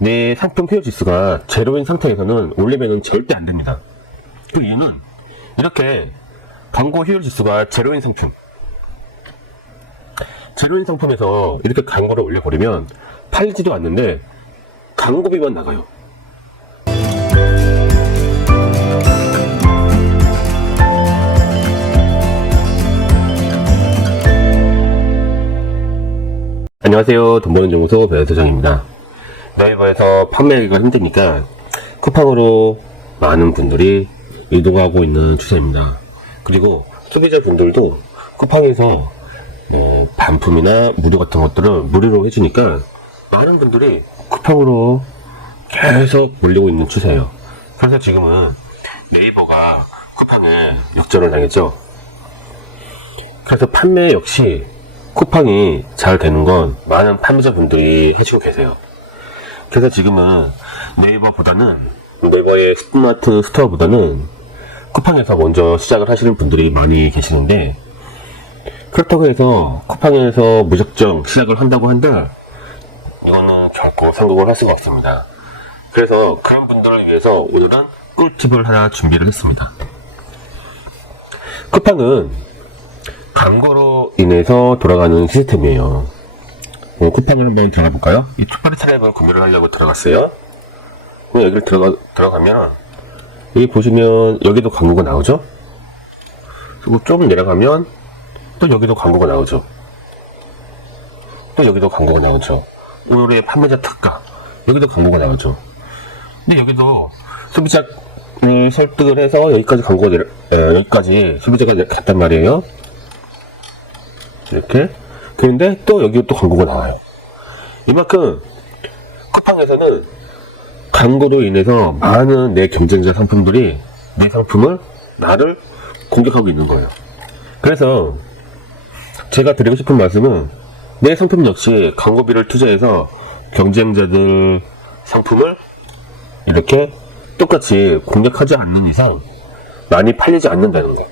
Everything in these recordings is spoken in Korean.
내 상품 회유 지수가 제로인 상태에서는 올리면은 절대 안 됩니다. 그 이유는 이렇게 광고 효율 지수가 제로인 상품에서 이렇게 광고를 올려버리면 팔리지도 않는데 광고비만 나가요. 안녕하세요. 돈버는 연구소 배우소장입니다. 네이버에서 판매하기가 힘드니까 쿠팡으로 많은 분들이 이동하고 있는 추세입니다. 그리고 소비자분들도 쿠팡에서 반품이나 무료 같은 것들을 무료로 해주니까 많은 분들이 쿠팡으로 계속 몰리고 있는 추세예요. 그래서 지금은 네이버가 쿠팡에 역전을 당했죠. 그래서 판매 역시 쿠팡이 잘 되는 건 많은 판매자분들이 하시고 계세요. 그래서 지금은 네이버의 스마트 스토어보다는 쿠팡에서 먼저 시작을 하시는 분들이 많이 계시는데, 그렇다고 해서 쿠팡에서 무작정 시작을 한다고 한다? 이거는 결코 성공을 할 수가 없습니다. 그래서 그런 분들을 위해서 오늘은 꿀팁을 하나 준비를 했습니다. 쿠팡은 광고로 인해서 돌아가는 시스템이에요. 쿠팡을 한번 들어가 볼까요? 이 특별히 차량을 구매를 하려고 들어갔어요. 여기를 들어가면 여기 보시면 여기도 광고가 나오죠? 그리고 좀 내려가면 또 여기도 광고가 나오죠. 또 여기도 광고가 나오죠. 오늘의 판매자 특가, 여기도 광고가 나오죠. 근데 여기도 소비자 설득을 해서 여기까지 여기까지 소비자가 갔단 말이에요. 이렇게. 그런데 또 여기 또 광고가 나와요. 이만큼 쿠팡에서는 광고로 인해서 많은 내 경쟁자 상품들이 내 상품을, 나를 공격하고 있는 거예요. 그래서 제가 드리고 싶은 말씀은 내 상품 역시 광고비를 투자해서 경쟁자들 상품을 이렇게 똑같이 공격하지 않는 이상 많이 팔리지 않는다는 거.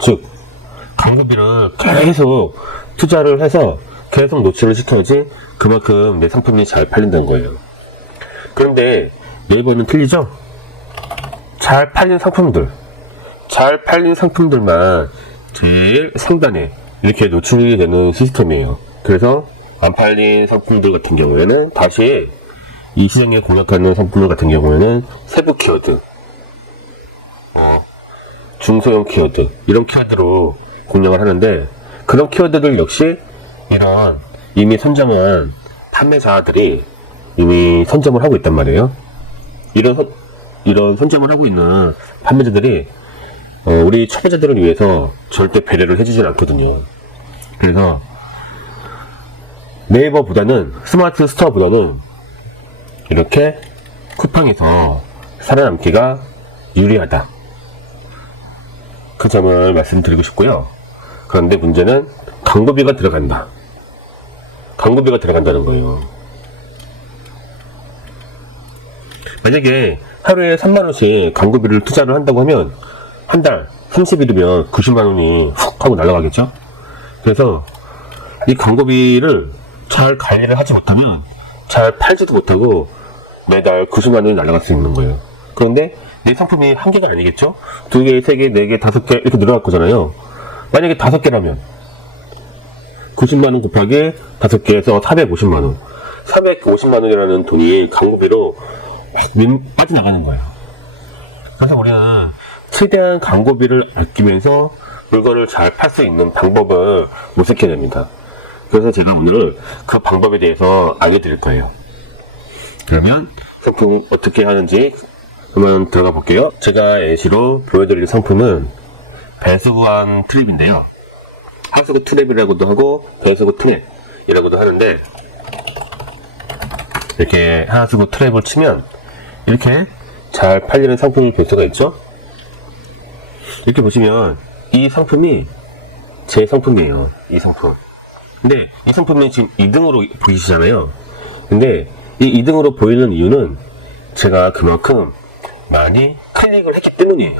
즉, 광고비를 계속 투자를 해서 계속 노출을 시켜야지 그만큼 내 상품이 잘 팔린다는 거예요. 그런데 네이버는 틀리죠? 잘 팔린 상품들만 제일 상단에 이렇게 노출이 되는 시스템이에요. 그래서 안 팔린 상품들 같은 경우에는 다시 이 시장에 공략하는 상품들 같은 경우에는 세부 키워드, 중소형 키워드, 이런 키워드로 공략을 하는데, 그런 키워드들 역시 이런 이미 선점한 판매자들이 이미 선점을 하고 있단 말이에요. 이런 선점을 하고 있는 판매자들이 우리 초보자들을 위해서 절대 배려를 해주질 않거든요. 그래서 네이버보다는, 스마트 스토어보다는 이렇게 쿠팡에서 살아남기가 유리하다, 그 점을 말씀드리고 싶고요. 그런데 문제는 광고비가 들어간다는 거예요. 만약에 하루에 3만원씩 광고비를 투자를 한다고 하면 한 달 30일이면 90만원이 훅 하고 날아가겠죠? 그래서 이 광고비를 잘 관리를 하지 못하면 잘 팔지도 못하고 매달 90만원이 날아갈 수 있는 거예요. 그런데 내 상품이 한 개가 아니겠죠? 2개, 3개, 4개, 5개 이렇게 늘어날 거잖아요. 만약에 5개라면 90만원 곱하기 5개에서 450만원, 450만원이라는 돈이 광고비로 빠져나가는 거예요. 그래서 우리는 최대한 광고비를 아끼면서 물건을 잘 팔 수 있는 방법을 모색해야 됩니다. 그래서 제가 오늘 그 방법에 대해서 알려드릴 거예요. 그러면 상품 어떻게 하는지 한번 들어가 볼게요. 제가 예시로 보여드릴 상품은 배수관 트랩인데요. 하수구 트랩이라고도 하고 배수구 트랩이라고도 하는데, 이렇게 하수구 트랩을 치면 이렇게 잘 팔리는 상품이 볼 수가 있죠. 이렇게 보시면 이 상품이 제 상품이에요. 이 상품. 근데 이 상품이 지금 2등으로 보이시잖아요. 근데 이 2등으로 보이는 이유는 제가 그만큼 많이 클릭을 했기 때문이에요.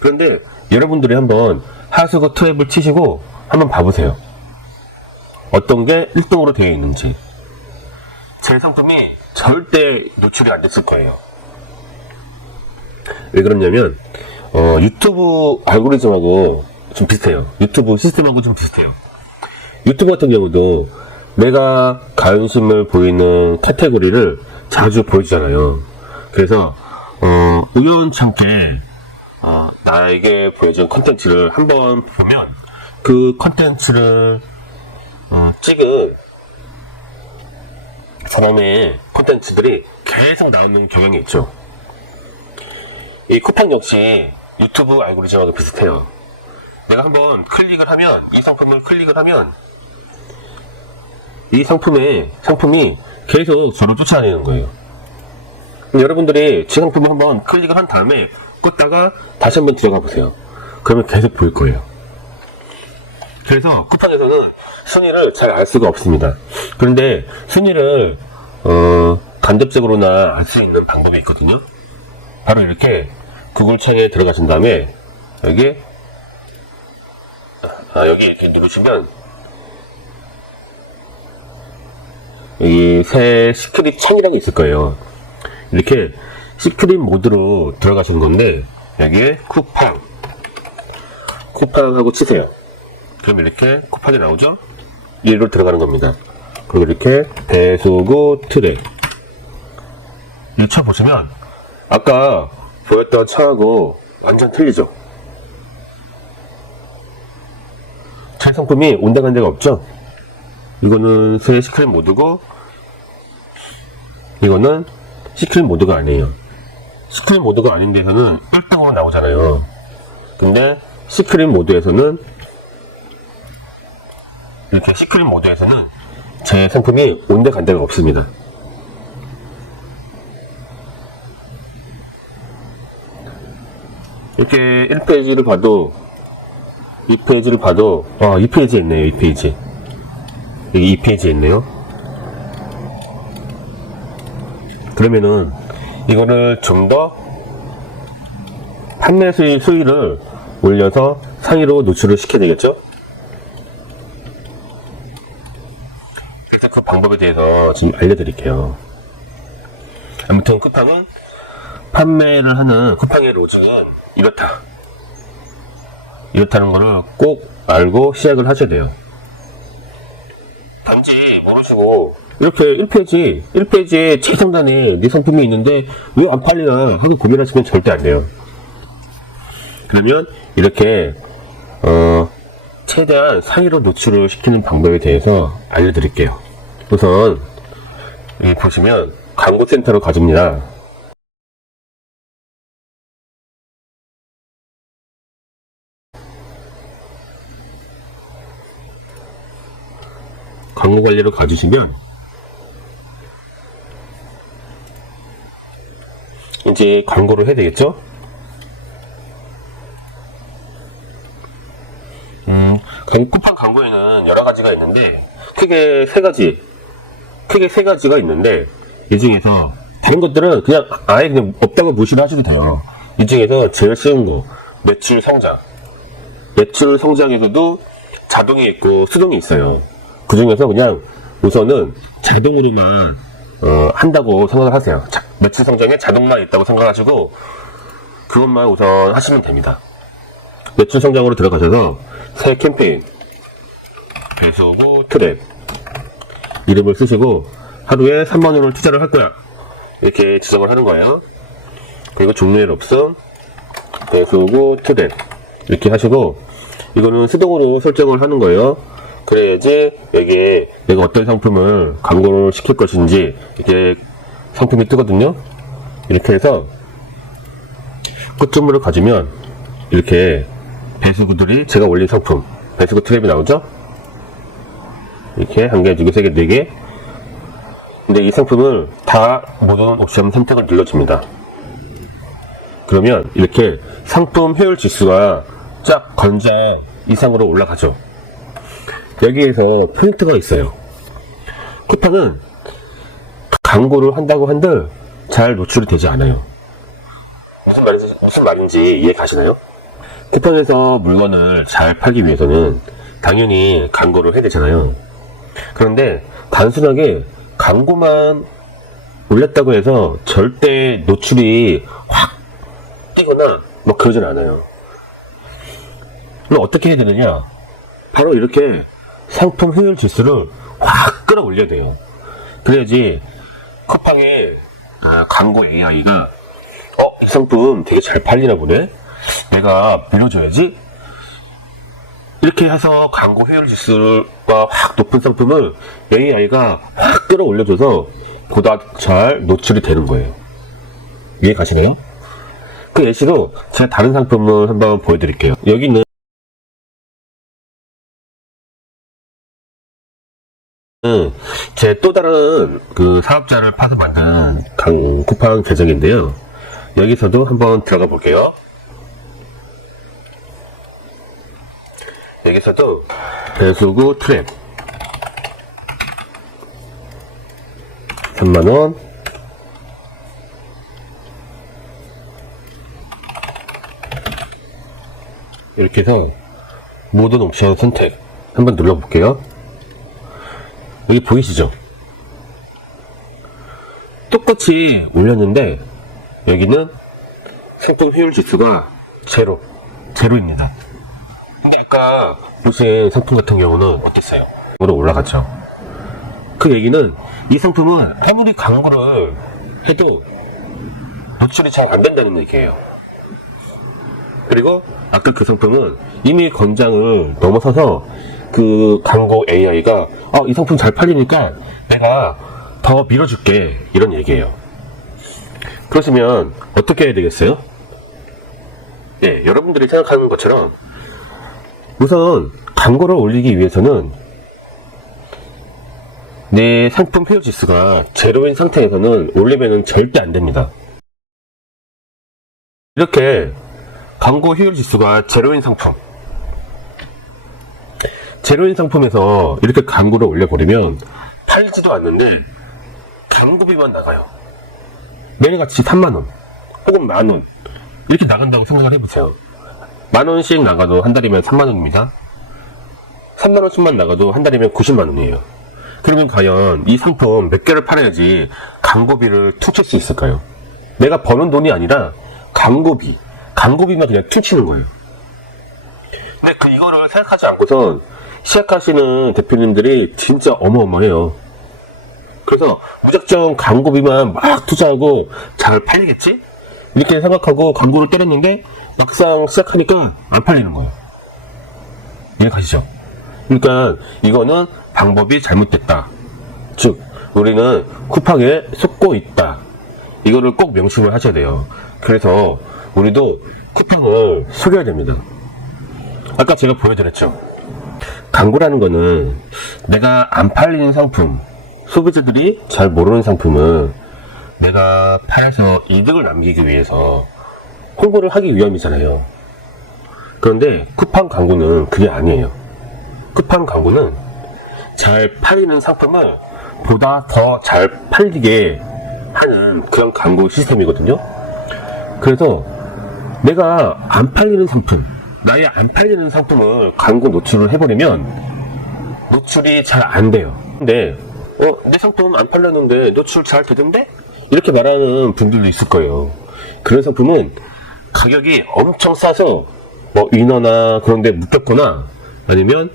그런데 여러분들이 한번 하수구 트랩을 치시고 한번 봐보세요. 어떤 게 1등으로 되어 있는지. 제 상품이 절대 노출이 안 됐을 거예요. 왜 그러냐면 유튜브 알고리즘하고 좀 비슷해요. 유튜브 시스템하고 좀 비슷해요. 유튜브 같은 경우도 내가 관심을 보이는 카테고리를 자주 보여주잖아요. 그래서 우연찮게 나에게 보여준 컨텐츠를 한번 보면 그 컨텐츠를 찍은 사람의 컨텐츠들이 계속 나오는 경향이 있죠. 이 쿠팡 역시 유튜브 알고리즘하고 비슷해요. 내가 한번 클릭을 하면, 이 상품을 클릭을 하면 이 상품이 계속 저를 쫓아다니는 거예요. 여러분들이 제 상품을 한번 클릭을 한 다음에 껐다가 다시 한번 들어가 보세요. 그러면 계속 보일 거예요. 그래서 쿠팡에서는 순위를 잘 알 수가 없습니다. 그런데 순위를 간접적으로나 알 수 있는 방법이 있거든요. 바로 이렇게 구글 창에 들어가신 다음에 여기 이렇게 누르시면 이 새 시크릿 창이라고 있을 거예요. 이렇게 시크릿 모드로 들어가신 건데 여기에 쿠팡하고 치세요. 그럼 이렇게 쿠팡이 나오죠? 얘로 들어가는 겁니다. 그리고 이렇게 배수구 트랙 이 쳐보시면 아까 보였던 창하고 완전 틀리죠? 제 상품이 온당한 데가 없죠? 이거는 새 시크릿 모드고 이거는 시크릿 모드가 아니에요. 시크릿 모드가 아닌 데서는 1등으로 나오잖아요. 근데 시크릿 모드에서는 이렇게 시크릿 모드에서는 제 상품이 온데 간 데가 없습니다. 이렇게 1페이지를 봐도 2페이지를 봐도 2페이지에 있네요. 2페이지 여기 2페이지에 있네요. 그러면은 이거를 좀 더 판매 수위를 올려서 상위로 노출을 시켜야 되겠죠? 그래서 그 방법에 대해서 지금 알려드릴게요. 아무튼 쿠팡은 판매를 하는 쿠팡의 로직은 이렇다는 거를 꼭 알고 시작을 하셔야 돼요. 단지 모르시고 이렇게 1페이지에 최상단에 네 상품이 있는데 왜 안 팔리나 하고 고민하시면 절대 안 돼요. 그러면 이렇게 최대한 상위로 노출을 시키는 방법에 대해서 알려드릴게요. 우선 여기 보시면 광고센터로 가줍니다. 광고 관리로 가주시면 이제 광고를 해야 되겠죠? 쿠팡 광고에는 여러 가지가 있는데 크게 세 가지가 있는데 이 중에서 다른 것들은 그냥 아예 그냥 없다고 무시를 하셔도 돼요. 이 중에서 제일 쉬운 거 매출 성장에서도 자동이 있고 수동이 있어요. 그 중에서 그냥 우선은 자동으로만 한다고 생각을 하세요. 매출 성장에 자동만 있다고 생각하시고 그것만 우선 하시면 됩니다. 매출 성장으로 들어가셔서 새 캠페인 배수구 트랩 이름을 쓰시고 하루에 3만원을 투자를 할 거야 이렇게 지정을 하는 거예요. 그리고 종류의 없음 배수구 트랩 이렇게 하시고 이거는 수동으로 설정을 하는 거예요. 그래야지 여기에 내가 어떤 상품을 광고를 시킬 것인지 이렇게 상품이 뜨거든요. 이렇게 해서 끝점으로 가주면 이렇게 배수구들이 제가 올린 상품 배수구 트랩이 나오죠. 이렇게 1개, 2개, 3개, 4개. 근데 이 상품을 다 모든 옵션 선택을 눌러줍니다. 그러면 이렇게 상품 효율 지수가 쫙 건장 이상으로 올라가죠. 여기에서 포인트가 있어요. 쿠팡은 광고를 한다고 한들 잘 노출이 되지 않아요. 무슨 말인지 이해 가시나요? 쿠팡에서 물건을 잘 팔기 위해서는 당연히 광고를 해야 되잖아요. 그런데 단순하게 광고만 올렸다고 해서 절대 노출이 확 뛰거나 뭐 그러진 않아요. 그럼 어떻게 해야 되느냐? 바로 이렇게 상품 효율 지수를 확 끌어올려야 돼요. 그래야지 쿠팡의 광고 AI가 이 상품 되게 잘 팔리나 보네? 내가 밀어줘야지? 이렇게 해서 광고 효율 지수가 확 높은 상품을 AI가 확 끌어올려줘서 보다 잘 노출이 되는 거예요. 이해 가시나요? 그 예시로 제가 다른 상품을 한번 보여드릴게요. 여기는 제 또 다른 그 사업자를 파서 만든 쿠팡 계정인데요. 여기서도 한번 들어가 볼게요. 여기서도 배수구 트랩 3만원, 이렇게 해서 모든 옵션 선택 한번 눌러볼게요. 여기 보이시죠? 똑같이 올렸는데 여기는 상품 효율 지수가 제로입니다. 근데 아까 보신 상품 같은 경우는 어땠어요? 으로 올라갔죠. 그 얘기는 이 상품은 아무리 광고를 해도 노출이 잘 안 된다는 얘기예요. 그리고 아까 그 상품은 이미 권장을 넘어서서 그 광고 AI가 이 상품 잘 팔리니까 내가 더 밀어줄게, 이런 얘기예요. 그러시면 어떻게 해야 되겠어요? 네, 여러분들이 생각하는 것처럼 우선 광고를 올리기 위해서는 내 상품 효율 지수가 제로인 상태에서는 올리면 절대 안 됩니다. 이렇게 광고 효율 지수가 제로인 상품에서 이렇게 광고를 올려버리면 팔지도 않는데 광고비만 나가요. 매일같이 3만원 혹은 만원 이렇게 나간다고 생각을 해보세요. 만원씩 나가도 한 달이면 3만원입니다. 3만원씩만 나가도 한 달이면 90만원이에요. 그러면 과연 이 상품 몇 개를 팔아야지 광고비를 퉁칠 수 있을까요? 내가 버는 돈이 아니라 광고비만 그냥 퉁치는 거예요. 근데 이거를 생각하지 않고선 시작하시는 대표님들이 진짜 어마어마해요. 그래서 무작정 광고비만 막 투자하고 잘 팔리겠지? 이렇게 생각하고 광고를 때렸는데 막상 시작하니까 안 팔리는 거예요. 이해 가시죠? 그러니까 이거는 방법이 잘못됐다. 즉 우리는 쿠팡에 속고 있다. 이거를 꼭 명심을 하셔야 돼요. 그래서 우리도 쿠팡을 속여야 됩니다. 아까 제가 보여드렸죠. 광고라는 거는 내가 안 팔리는 상품, 소비자들이 잘 모르는 상품은 내가 팔아서 이득을 남기기 위해서 홍보를 하기 위함이잖아요. 그런데 쿠팡 광고는 그게 아니에요. 쿠팡 광고는 잘 팔리는 상품을 보다 더 잘 팔리게 하는 그런 광고 시스템이거든요. 그래서 내가 안 팔리는 상품, 나의 안 팔리는 상품을 광고 노출을 해버리면 노출이 잘 안 돼요. 근데 내 상품 안 팔렸는데 노출 잘 되던데? 이렇게 말하는 분들도 있을 거예요. 그런 상품은 가격이 엄청 싸서 인어나 그런 데 묶였거나 아니면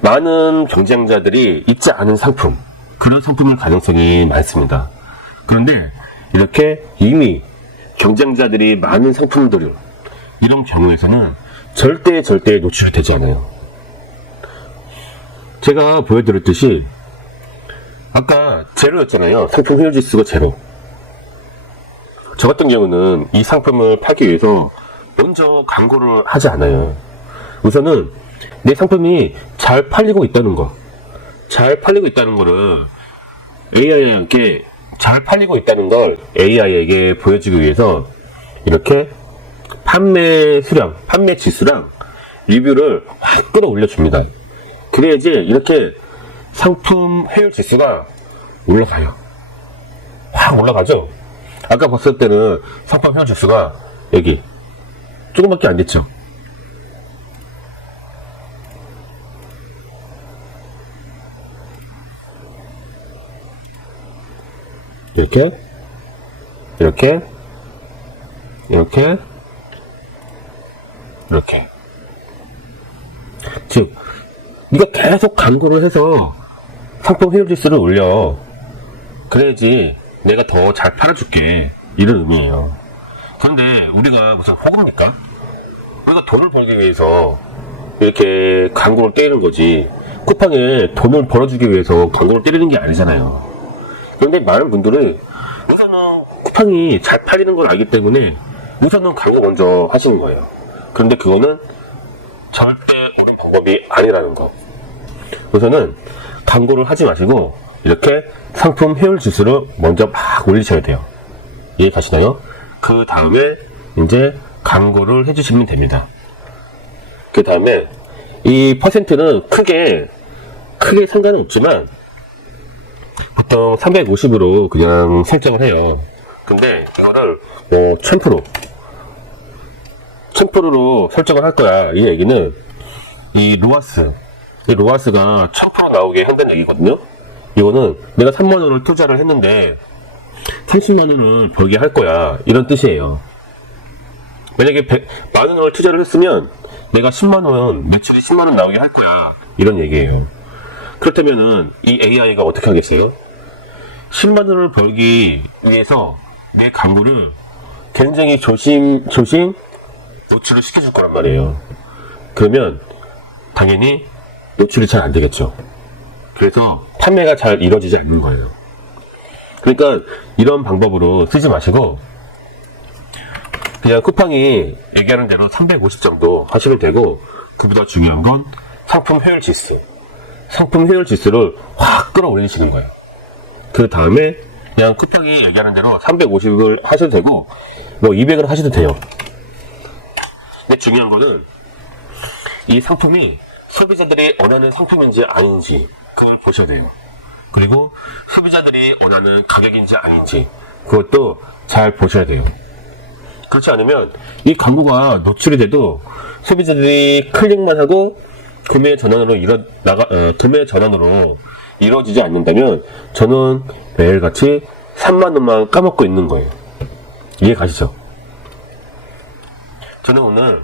많은 경쟁자들이 있지 않은 상품, 그런 상품일 가능성이 많습니다. 그런데 이렇게 이미 경쟁자들이 많은 상품들, 이런 경우에서는 절대 노출이 되지 않아요. 제가 보여드렸듯이 아까 제로였잖아요. 상품 효율 지수가 제로. 저 같은 경우는 이 상품을 팔기 위해서 먼저 광고를 하지 않아요. 우선은 내 상품이 잘 팔리고 있다는 거, 잘 팔리고 있다는 거를 AI에게 잘 팔리고 있다는 걸 AI에게 보여주기 위해서 이렇게 판매 수량, 판매 지수랑 리뷰를 확 끌어올려 줍니다. 그래야지 이렇게 상품 효율 지수가 올라가요. 확 올라가죠? 아까 봤을 때는 상품 효율 지수가 여기 조금밖에 안 됐죠? 이렇게, 이렇게, 이렇게, 이렇게. 즉, 네가 계속 광고를 해서 상품 회원 지수를 올려. 그래야지 내가 더 잘 팔아줄게. 이런 의미예요. 그런데 우리가 무슨 호구입니까? 우리가 돈을 벌기 위해서 이렇게 광고를 때리는 거지, 쿠팡에 돈을 벌어주기 위해서 광고를 때리는 게 아니잖아요. 그런데 많은 분들은 우선은 쿠팡이 잘 팔리는 걸 알기 때문에 우선은 광고 먼저 하시는 거예요. 그런데 그거는 절대 옳은 방법이 아니라는 거. 우선은 광고를 하지 마시고 이렇게 상품 회원 지수를 먼저 막 올리셔야 돼요. 이해 가시나요? 그 다음에 이제 광고를 해주시면 됩니다. 그 다음에 이 퍼센트는 크게 상관은 없지만 보통 350으로 그냥 설정을 해요. 근데 이거를 1000%로 설정을 할 거야. 이 얘기는 이 로아스가 1000% 나오게 한다는 얘기거든요. 이거는 내가 3만원을 투자를 했는데 30만원을 벌게 할 거야, 이런 뜻이에요. 만약에 100만원을 투자를 했으면 내가 10만원, 매출이 10만원 나오게 할 거야, 이런 얘기예요. 그렇다면은 이 AI가 어떻게 하겠어요? 10만원을 벌기 위해서 내 광고를 굉장히 조심 노출을 시켜줄 거란 말이에요. 그러면 당연히 노출이 잘 안 되겠죠. 그래서 판매가 잘 이루어지지 않는 거예요. 그러니까 이런 방법으로 쓰지 마시고 그냥 쿠팡이 얘기하는 대로 350 정도 하시면 되고, 그보다 중요한 건 상품 회원 지수를 확 끌어올리시는 거예요. 그 다음에 그냥 쿠팡이 얘기하는 대로 350을 하셔도 되고 200을 하셔도 돼요. 근데 중요한 거는 이 상품이 소비자들이 원하는 상품인지 아닌지 그걸 보셔야 돼요. 그리고 소비자들이 원하는 가격인지 아닌지 그것도 잘 보셔야 돼요. 그렇지 않으면 이 광고가 노출이 돼도 소비자들이 클릭만 하고 구매 전환으로 이루어지지 않는다면 저는 매일같이 3만원만 까먹고 있는 거예요. 이해 가시죠? 저는 오늘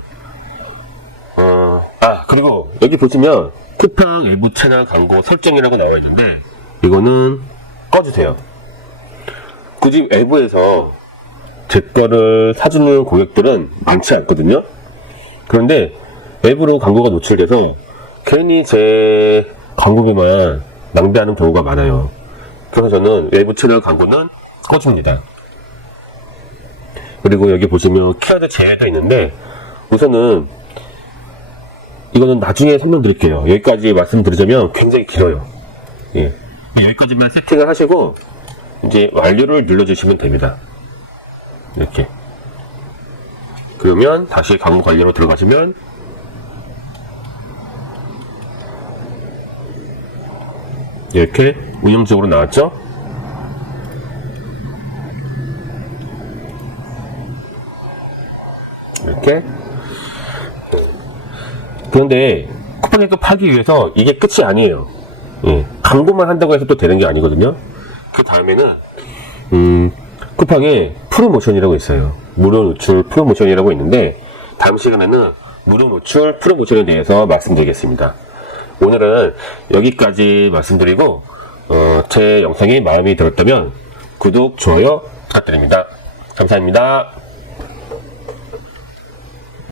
그리고 여기 보시면 쿠팡 외부 채널 광고 설정이라고 나와 있는데 이거는 꺼주세요. 굳이 외부에서 제 거를 사주는 고객들은 많지 않거든요. 그런데 외부로 광고가 노출돼서 괜히 제 광고비만 낭비하는 경우가 많아요. 그래서 저는 외부 채널 광고는 꺼줍니다. 그리고 여기 보시면 키워드 제외가 있는데 우선은 이거는 나중에 설명드릴게요. 여기까지 말씀드리자면 굉장히 길어요. 예. 여기까지만 세팅을 하시고 이제 완료를 눌러주시면 됩니다. 이렇게. 그러면 다시 광고 관리로 들어가시면 이렇게 운영적으로 나왔죠? 이렇게. 그런데 쿠팡에 또 팔기 위해서 이게 끝이 아니에요. 예. 광고만 한다고 해서 또 되는 게 아니거든요. 그 다음에는 쿠팡에 프로모션이라고 있어요. 무료 노출 프로모션이라고 있는데 다음 시간에는 무료 노출 프로모션에 대해서 말씀드리겠습니다. 오늘은 여기까지 말씀드리고 제 영상이 마음에 들었다면 구독, 좋아요 부탁드립니다. 감사합니다.